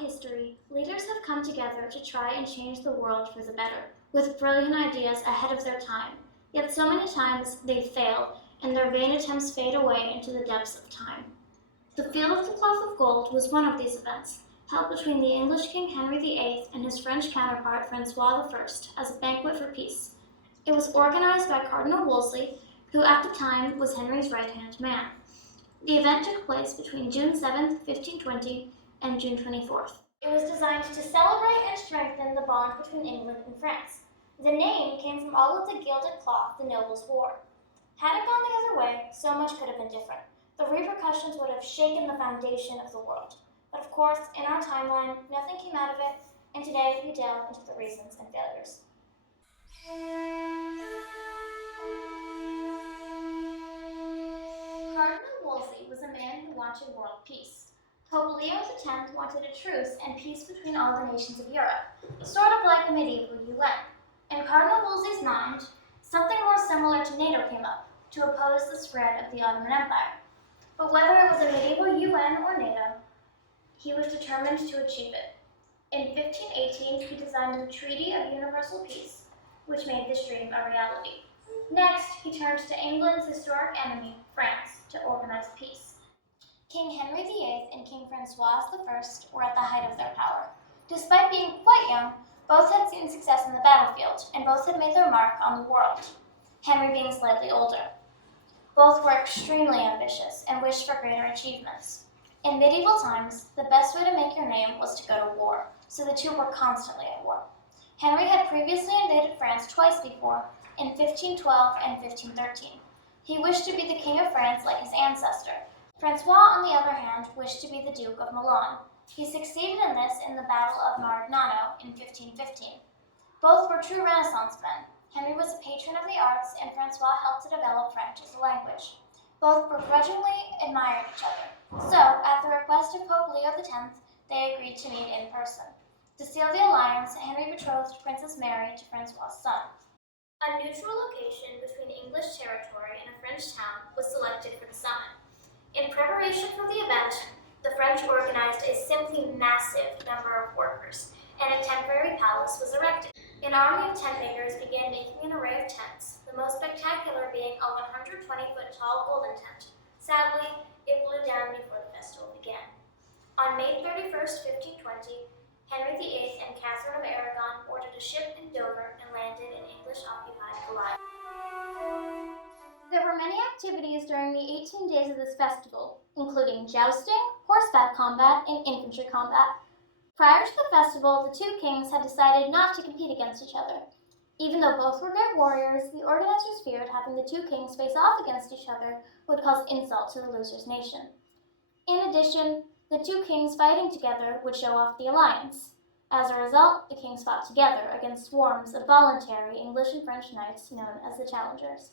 history, leaders have come together to try and change the world for the better, with brilliant ideas ahead of their time. Yet so many times they fail, and their vain attempts fade away into the depths of time. The Field of the Cloth of Gold was one of these events, held between the English King Henry VIII and his French counterpart Francois I as a banquet for peace. It was organized by Cardinal Wolsey, who at the time was Henry's right-hand man. The event took place between June 7, 1520, and June 24th. It was designed to celebrate and strengthen the bond between England and France. The name came from all of the gilded cloth the nobles wore. Had it gone the other way, so much could have been different. The repercussions would have shaken the foundation of the world. But of course, in our timeline, nothing came out of it, and today we delve into the reasons and failures. Cardinal Wolsey was a man who wanted world peace. Pope Leo X wanted a truce and peace between all the nations of Europe, sort of like a medieval UN. In Cardinal Wolsey's mind, something more similar to NATO came up, to oppose the spread of the Ottoman Empire. But whether it was a medieval UN or NATO, he was determined to achieve it. In 1518, he designed the Treaty of Universal Peace, which made this dream a reality. Next, he turned to England's historic enemy, France, to organize peace. King Henry VIII and King Francois I were at the height of their power. Despite being quite young, both had seen success in the battlefield, and both had made their mark on the world, Henry being slightly older. Both were extremely ambitious and wished for greater achievements. In medieval times, the best way to make your name was to go to war, so the two were constantly at war. Henry had previously invaded France twice before, in 1512 and 1513. He wished to be the King of France like his ancestor. Francois, on the other hand, wished to be the Duke of Milan. He succeeded in this in the Battle of Marignano in 1515. Both were true Renaissance men. Henry was a patron of the arts, and Francois helped to develop French as a language. Both begrudgingly admired each other. So, at the request of Pope Leo X, they agreed to meet in person. To seal the alliance, Henry betrothed Princess Mary to Francois' son. A neutral location between English territory and a French town was selected for the summit. In preparation for the event, the French organized a simply massive number of workers, and a temporary palace was erected. An army of tent makers began making an array of tents, the most spectacular being a 120-foot tall golden tent. Sadly, it blew down before the festival began. On May 31st, 1520, Henry VIII and Catherine of Aragon boarded a ship in Dover and landed in English-occupied Goliath. There were many activities during the 18 days of this festival, including jousting, horseback combat, and infantry combat. Prior to the festival, the two kings had decided not to compete against each other. Even though both were great warriors, the organizers feared having the two kings face off against each other would cause insult to the loser's nation. In addition, the two kings fighting together would show off the alliance. As a result, the kings fought together against swarms of voluntary English and French knights known as the challengers.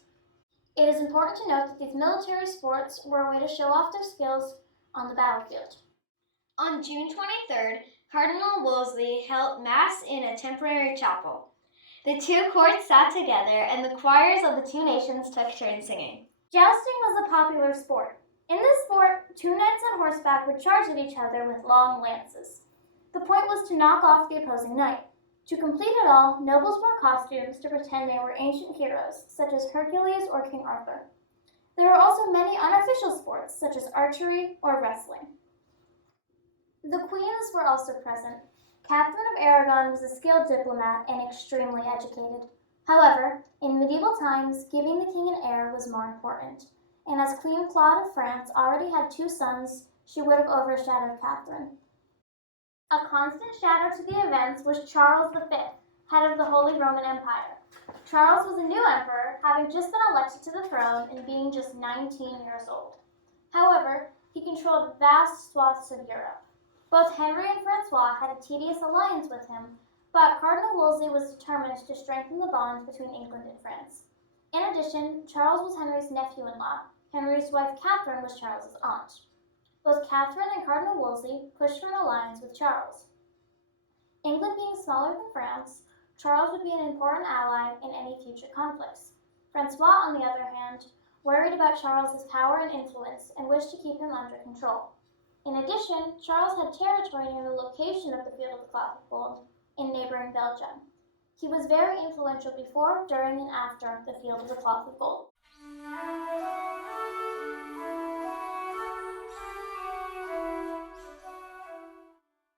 It is important to note that these military sports were a way to show off their skills on the battlefield. On June 23rd, Cardinal Wolsey held Mass in a temporary chapel. The two courts sat together, and the choirs of the two nations took turns singing. Jousting was a popular sport. In this sport, two knights on horseback would charge at each other with long lances. The point was to knock off the opposing knight. To complete it all, nobles wore costumes to pretend they were ancient heroes, such as Hercules or King Arthur. There were also many unofficial sports, such as archery or wrestling. The queens were also present. Catherine of Aragon was a skilled diplomat and extremely educated. However, in medieval times, giving the king an heir was more important, and as Queen Claude of France already had two sons, she would have overshadowed Catherine. A constant shadow to the events was Charles V, head of the Holy Roman Empire. Charles was a new emperor, having just been elected to the throne and being just 19 years old. However, he controlled vast swaths of Europe. Both Henry and Francois had a tedious alliance with him, but Cardinal Wolsey was determined to strengthen the bond between England and France. In addition, Charles was Henry's nephew-in-law. Henry's wife Catherine was Charles's aunt. Both Catherine and Cardinal Wolsey pushed for an alliance with Charles. England being smaller than France, Charles would be an important ally in any future conflicts. Francois, on the other hand, worried about Charles's power and influence and wished to keep him under control. In addition, Charles had territory near the location of the Field of the Cloth of Gold in neighboring Belgium. He was very influential before, during, and after the Field of the Cloth of Gold.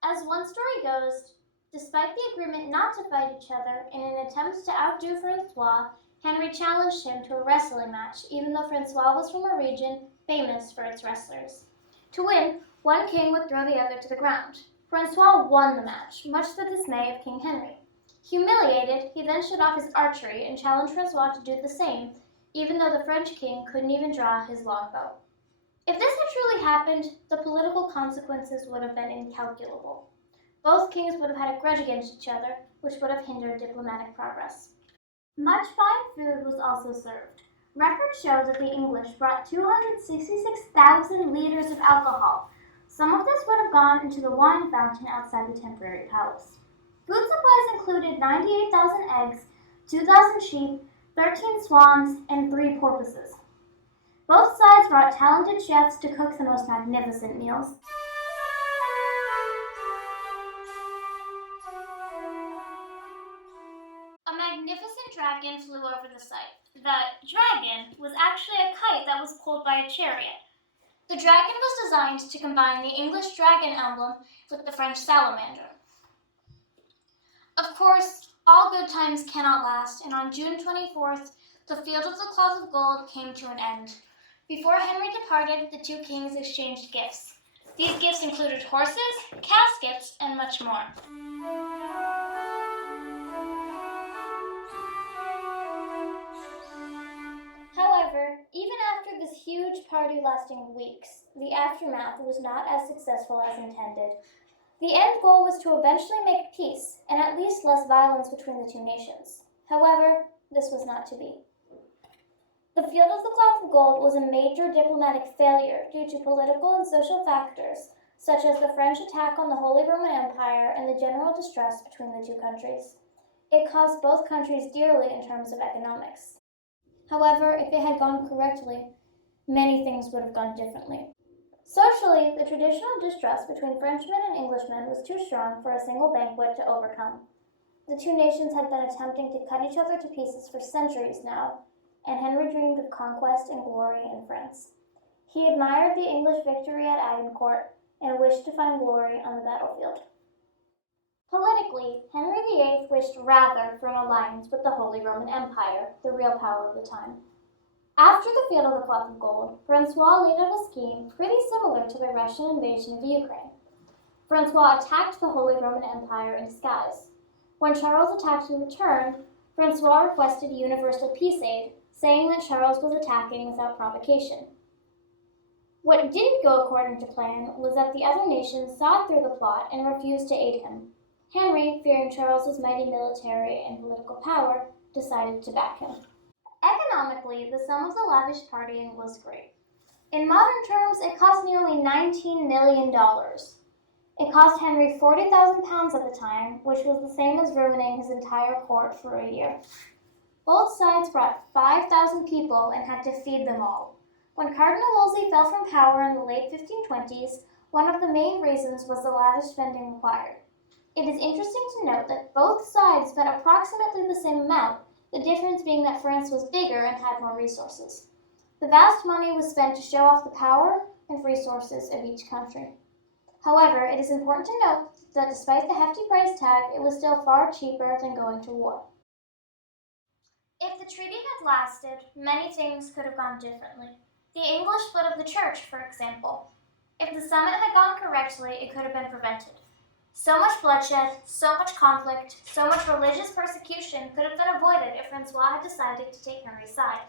As one story goes, despite the agreement not to fight each other, in an attempt to outdo Francois, Henry challenged him to a wrestling match, even though Francois was from a region famous for its wrestlers. To win, one king would throw the other to the ground. Francois won the match, much to the dismay of King Henry. Humiliated, he then shut off his archery and challenged Francois to do the same, even though the French king couldn't even draw his longbow. If this had truly happened, the political consequences would have been incalculable. Both kings would have had a grudge against each other, which would have hindered diplomatic progress. Much fine food was also served. Records show that the English brought 266,000 liters of alcohol. Some of this would have gone into the wine fountain outside the temporary palace. Food supplies included 98,000 eggs, 2,000 sheep, 13 swans, and 3 porpoises. Both sides brought talented chefs to cook the most magnificent meals. A magnificent dragon flew over the site. The dragon was actually a kite that was pulled by a chariot. The dragon was designed to combine the English dragon emblem with the French salamander. Of course, all good times cannot last, and on June 24th, the Field of the Cloth of Gold came to an end. Before Henry departed, the two kings exchanged gifts. These gifts included horses, caskets, and much more. However, even after this huge party lasting weeks, the aftermath was not as successful as intended. The end goal was to eventually make peace, and at least less violence between the two nations. However, this was not to be. The Field of the Cloth of Gold was a major diplomatic failure due to political and social factors, such as the French attack on the Holy Roman Empire and the general distrust between the two countries. It cost both countries dearly in terms of economics. However, if it had gone correctly, many things would have gone differently. Socially, the traditional distrust between Frenchmen and Englishmen was too strong for a single banquet to overcome. The two nations had been attempting to cut each other to pieces for centuries now, and Henry dreamed of conquest and glory in France. He admired the English victory at Agincourt and wished to find glory on the battlefield. Politically, Henry VIII wished rather for an alliance with the Holy Roman Empire, the real power of the time. After the Field of the Cloth of Gold, Francois laid out a scheme pretty similar to the Russian invasion of Ukraine. Francois attacked the Holy Roman Empire in disguise. When Charles attacked in return, Francois requested universal peace aid, saying that Charles was attacking without provocation. What didn't go according to plan was that the other nations saw through the plot and refused to aid him. Henry, fearing Charles's mighty military and political power, decided to back him. Economically, the sum of the lavish partying was great. In modern terms, it cost nearly $19 million. It cost Henry 40,000 pounds at the time, which was the same as ruining his entire court for a year. Both sides brought 5,000 people and had to feed them all. When Cardinal Wolsey fell from power in the late 1520s, one of the main reasons was the lavish spending required. It is interesting to note that both sides spent approximately the same amount, the difference being that France was bigger and had more resources. The vast money was spent to show off the power and resources of each country. However, it is important to note that despite the hefty price tag, it was still far cheaper than going to war. If the treaty had lasted, many things could have gone differently. The English split of the church, for example. If the summit had gone correctly, it could have been prevented. So much bloodshed, so much conflict, so much religious persecution could have been avoided if Francois had decided to take Henry's side.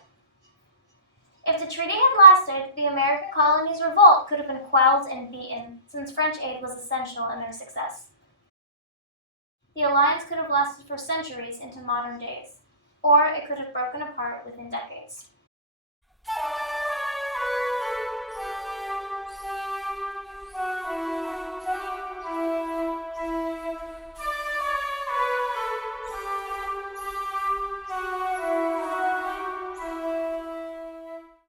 If the treaty had lasted, the American colonies' revolt could have been quelled and beaten, since French aid was essential in their success. The alliance could have lasted for centuries into modern days, or it could have broken apart within decades.